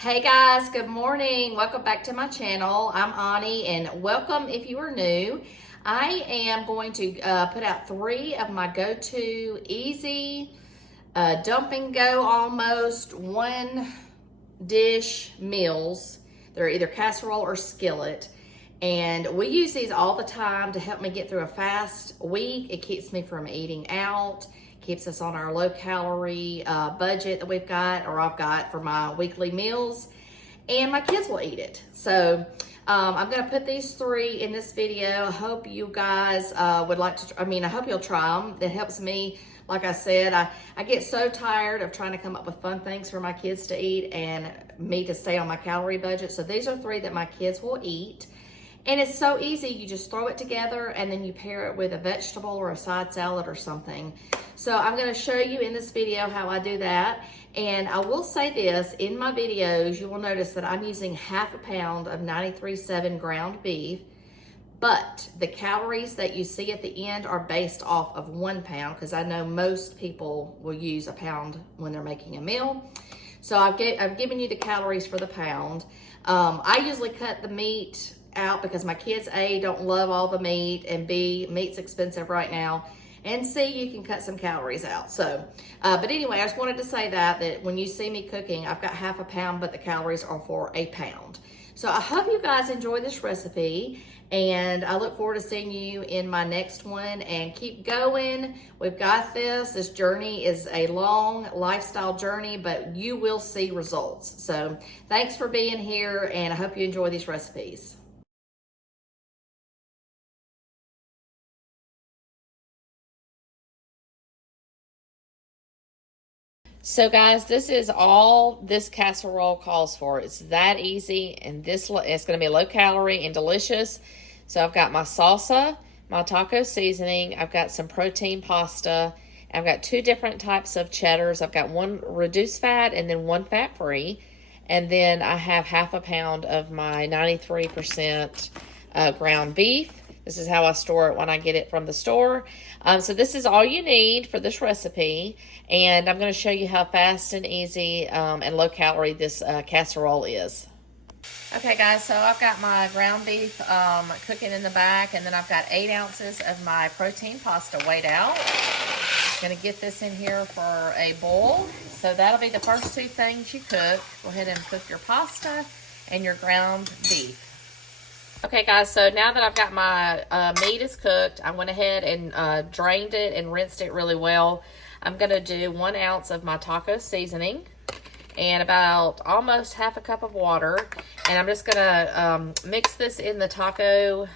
Hey guys, good morning. Welcome back to my channel. I'm Ani and welcome if you are new. I am going to put out 3 of my go-to easy dump and go almost one dish meals. They're either casserole or skillet. And we use these all the time to help me get through a fast week. It keeps me from eating out, keeps us on our low calorie budget that we've got, or I've got for my weekly meals, and my kids will eat it. So I'm gonna put these 3 in this video. I hope you guys would like to, I hope you'll try them. It helps me. Like I said, I get so tired of trying to come up with fun things for my kids to eat and me to stay on my calorie budget. So these are 3 that my kids will eat. And it's so easy. You just throw it together and then you pair it with a vegetable or a side salad or something. So I'm going to show you in this video how I do that. And I will say this, in my videos, you will notice that I'm using half a pound of 93.7 ground beef. But the calories that you see at the end are based off of 1 pound, because I know most people will use a pound when they're making a meal. So I've given you the calories for the pound. I usually cut the meat out because my kids, A, don't love all the meat, and B, meat's expensive right now, and C, you can cut some calories out. So, but anyway, I just wanted to say that when you see me cooking, I've got half a pound, but the calories are for a pound. So I hope you guys enjoy this recipe, and I look forward to seeing you in my next one. And keep going. We've got this. This journey is a long lifestyle journey, but you will see results. So thanks for being here, and I hope you enjoy these recipes. So guys, this is all this casserole calls for. It's that easy, and it's going to be low calorie and delicious. So I've got my salsa, my taco seasoning, I've got some protein pasta, I've got 2 different types of cheddars. I've got 1 reduced fat and then 1 fat free. And then I have half a pound of my 93% ground beef. This is how I store it when I get it from the store. So this is all you need for this recipe. And I'm going to show you how fast and easy and low calorie this casserole is. Okay guys, so I've got my ground beef cooking in the back, and then I've got 8 ounces of my protein pasta weighed out. I'm going to get this in here for a boil. So that'll be the first 2 things you cook. Go ahead and cook your pasta and your ground beef. Okay guys, so now that I've got my meat is cooked, I went ahead and drained it and rinsed it really well. I'm going to do 1 ounce of my taco seasoning and about almost half a cup of water. And I'm just going to mix this in the taco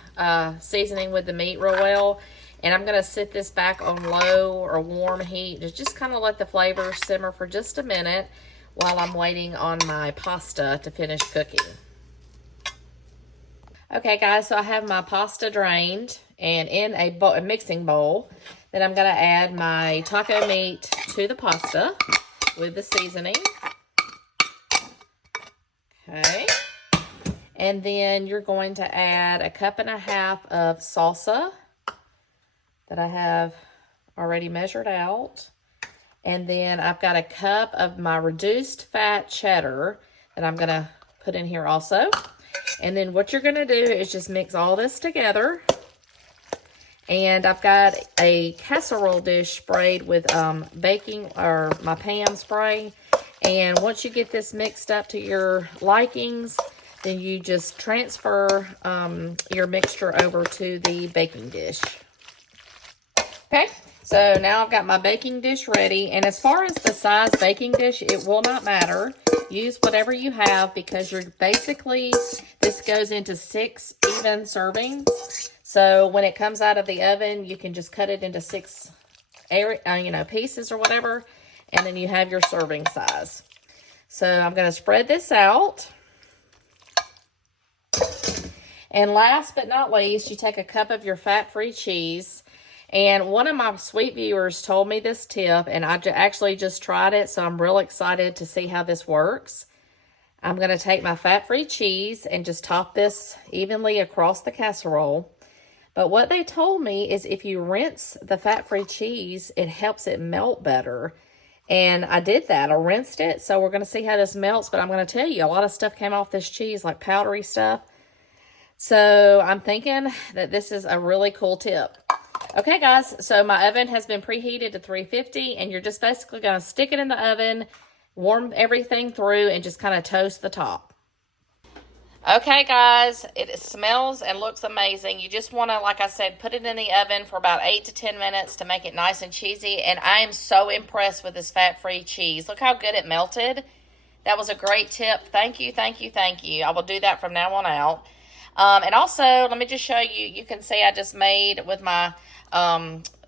seasoning with the meat real well. And I'm going to sit this back on low or warm heat. Just kind of let the flavor simmer for just a minute while I'm waiting on my pasta to finish cooking. Okay guys, so I have my pasta drained and in a mixing bowl. Then I'm going to add my taco meat to the pasta with the seasoning. Okay. And then you're going to add 1.5 cups of salsa that I have already measured out. And then I've got 1 cup of my reduced fat cheddar that I'm going to put in here also. And then what you're going to do is just mix all this together. And I've got a casserole dish sprayed with baking, or my pan spray. And once you get this mixed up to your likings, then you just transfer your mixture over to the baking dish. Okay, so now I've got my baking dish ready. And as far as the size baking dish, it will not matter. Use whatever you have, because you're basically, this goes into 6 even servings. So when it comes out of the oven, you can just cut it into 6 pieces or whatever, and then you have your serving size. So I'm going to spread this out. And last but not least, you take 1 cup of your fat-free cheese. And one of my sweet viewers told me this tip, and I actually just tried it, so I'm real excited to see how this works. I'm going to take my fat-free cheese and just top this evenly across the casserole. But what they told me is if you rinse the fat-free cheese, it helps it melt better. And I did that. I rinsed it. So we're going to see how this melts. But I'm going to tell you, a lot of stuff came off this cheese, like powdery stuff. So I'm thinking that this is a really cool tip. Okay, guys. So my oven has been preheated to 350. And you're just basically going to stick it in the oven, warm everything through, and just kind of toast the top. Okay, guys, it smells and looks amazing. You just want to, like I said, put it in the oven for about 8 to 10 minutes to make it nice and cheesy. And I am so impressed with this fat-free cheese. Look how good it melted. That was a great tip. Thank you, thank you, thank you. I will do that from now on out. And also, let me just show you. You can see I just made with my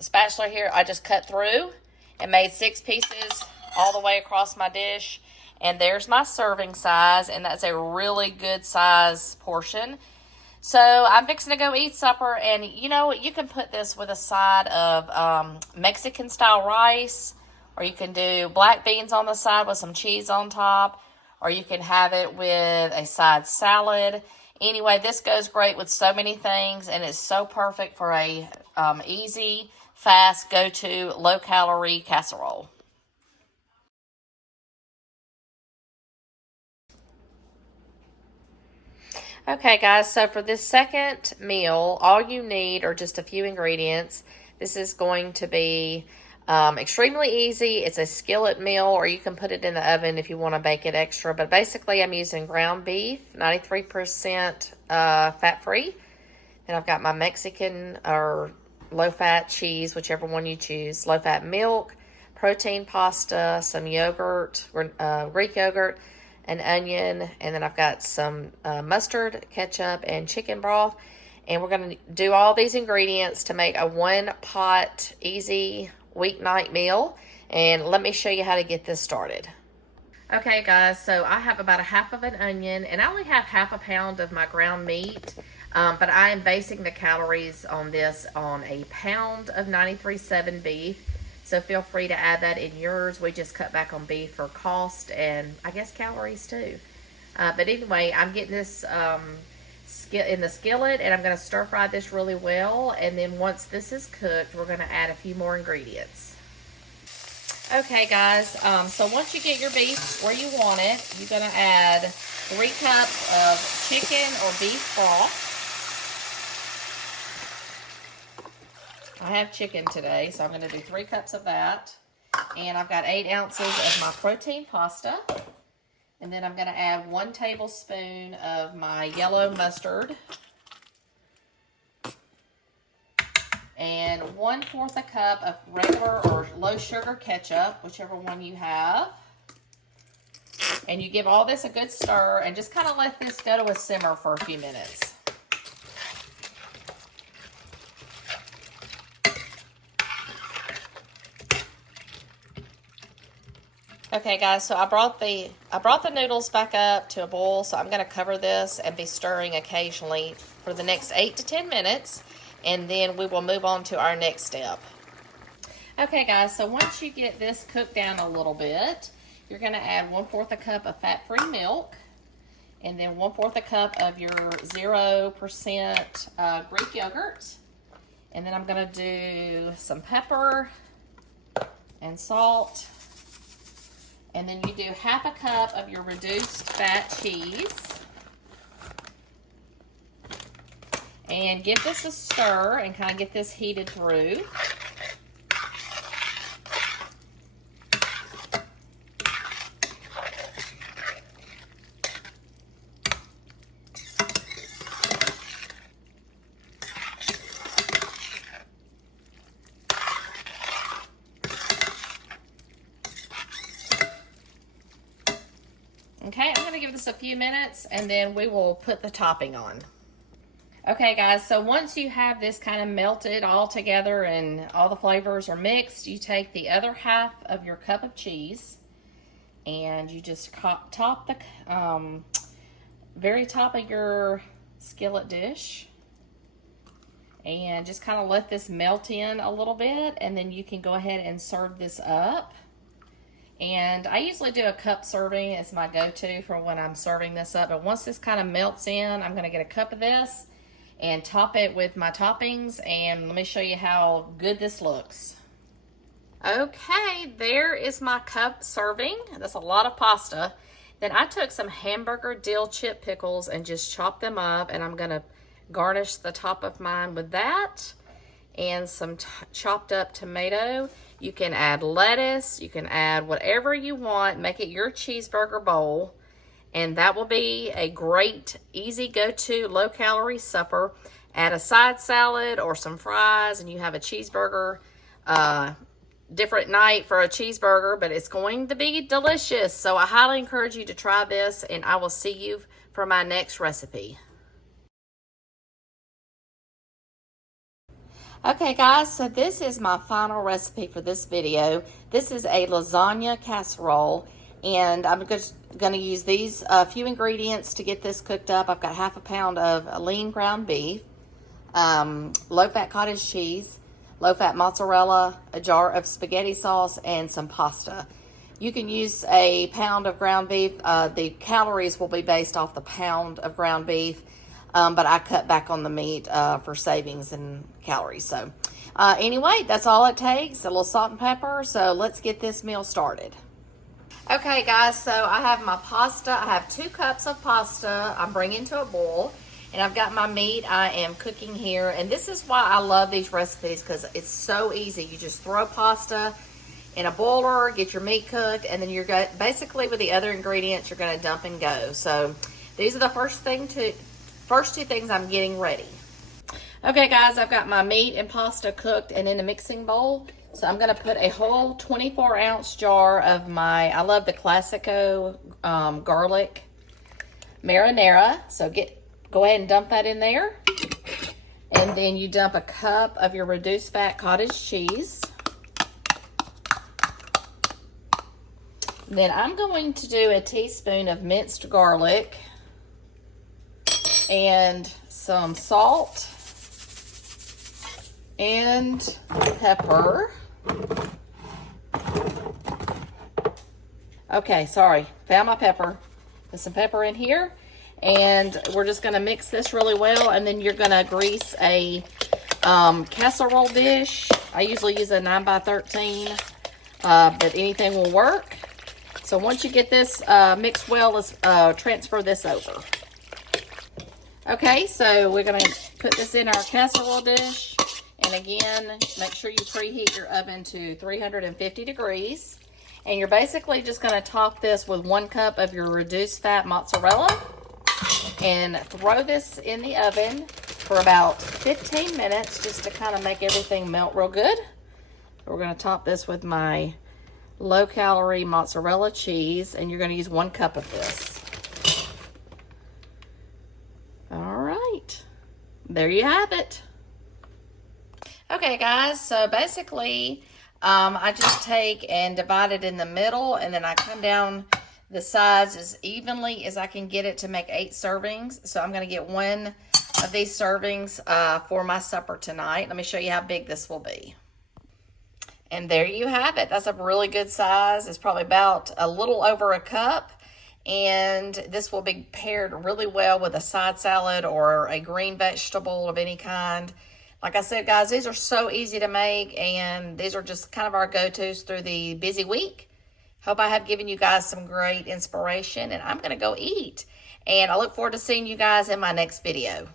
spatula here. I just cut through and made 6 pieces all the way across my dish. And there's my serving size, and that's a really good size portion. So I'm fixing to go eat supper, and you know, you can put this with a side of Mexican-style rice, or you can do black beans on the side with some cheese on top, or you can have it with a side salad. Anyway, this goes great with so many things, and it's so perfect for a easy, fast, go-to, low-calorie casserole. Okay, guys, so for this second meal, all you need are just a few ingredients. This is going to be extremely easy. It's a skillet meal, or you can put it in the oven if you want to bake it extra. But basically, I'm using ground beef, 93% fat-free. And I've got my Mexican or low-fat cheese, whichever one you choose, low-fat milk, protein pasta, some yogurt, Greek yogurt, an onion, and then I've got some mustard, ketchup, and chicken broth. And we're going to do all these ingredients to make a one-pot, easy weeknight meal. And let me show you how to get this started. Okay, guys, so I have about a half of an onion, and I only have half a pound of my ground meat. But I am basing the calories on this on a pound of 93.7 beef. So feel free to add that in yours. We just cut back on beef for cost and I guess calories too. But anyway, I'm getting this in the skillet, and I'm going to stir fry this really well. And then once this is cooked, we're going to add a few more ingredients. Okay, guys, so once you get your beef where you want it, you're going to add 3 cups of chicken or beef broth. I have chicken today, so I'm going to do 3 cups of that. And I've got 8 ounces of my protein pasta. And then I'm going to add 1 tablespoon of my yellow mustard. And 1/4 a cup of regular or low sugar ketchup, whichever one you have. And you give all this a good stir and just kind of let this go to a simmer for a few minutes. Okay, guys, so I brought the noodles back up to a boil, so I'm going to cover this and be stirring occasionally for the next 8 to 10 minutes, and then we will move on to our next step. Okay, guys, so once you get this cooked down a little bit, you're going to add 1/4 a cup of fat-free milk, and then 1/4 a cup of your 0% Greek yogurt, and then I'm going to do some pepper and salt. And then you do 1/2 cup of your reduced fat cheese. And give this a stir and kind of get this heated through. Okay, I'm going to give this a few minutes, and then we will put the topping on. Okay, guys, so once you have this kind of melted all together and all the flavors are mixed, you take the other 1/2 of your cup of cheese, and you just top the very top of your skillet dish, and just kind of let this melt in a little bit, and then you can go ahead and serve this up. And I usually do a cup serving as my go-to for when I'm serving this up. But once this kind of melts in, I'm going to get a cup of this and top it with my toppings. And let me show you how good this looks. Okay, there is my cup serving. That's a lot of pasta. Then I took some hamburger dill chip pickles and just chopped them up, and I'm gonna garnish the top of mine with that and some chopped up tomato. You can add lettuce, you can add whatever you want, make it your cheeseburger bowl, and that will be a great, easy go-to, low-calorie supper. Add a side salad or some fries, and you have a cheeseburger. Different night for a cheeseburger, but it's going to be delicious. So I highly encourage you to try this, and I will see you for my next recipe. Okay guys, so this is my final recipe for this video. This is a lasagna casserole, and I'm just going to use these few ingredients to get this cooked up. I've got half a pound of lean ground beef, low-fat cottage cheese, low-fat mozzarella, a jar of spaghetti sauce, and some pasta. You can use a pound of ground beef. The calories will be based off the pound of ground beef, but I cut back on the meat for savings and calories. So anyway, that's all it takes, a little salt and pepper. So let's get this meal started. Okay guys, so I have my pasta. I have 2 cups of pasta I'm bringing to a boil. And I've got my meat I am cooking here. And this is why I love these recipes, because it's so easy. You just throw pasta in a boiler, get your meat cooked, and then you're basically with the other ingredients, you're going to dump and go. So these are the first 2 things I'm getting ready. Okay guys, I've got my meat and pasta cooked and in a mixing bowl. So I'm going to put a whole 24-ounce jar of I love the Classico garlic marinara. So go ahead and dump that in there. And then you dump a cup of your reduced fat cottage cheese. Then I'm going to do a teaspoon of minced garlic and some salt and pepper. Okay, sorry, found my pepper. Put some pepper in here. And we're just going to mix this really well, and then you're going to grease a casserole dish. I usually use a 9x13, but anything will work. So once you get this mixed well, let's transfer this over. Okay, so we're going to put this in our casserole dish. And again, make sure you preheat your oven to 350 degrees. And you're basically just going to top this with 1 cup of your reduced fat mozzarella. And throw this in the oven for about 15 minutes just to kind of make everything melt real good. We're going to top this with my low-calorie mozzarella cheese, and you're going to use 1 cup of this. All right, there you have it. Okay guys, so basically I just take and divide it in the middle, and then I come down the sides as evenly as I can get it to make 8 servings. So I'm going to get 1 of these servings for my supper tonight. Let me show you how big this will be. And there you have it. That's a really good size. It's probably about a little over a cup. And this will be paired really well with a side salad or a green vegetable of any kind. Like I said, guys, these are so easy to make, and these are just kind of our go-tos through the busy week. Hope I have given you guys some great inspiration, and I'm going to go eat. And I look forward to seeing you guys in my next video.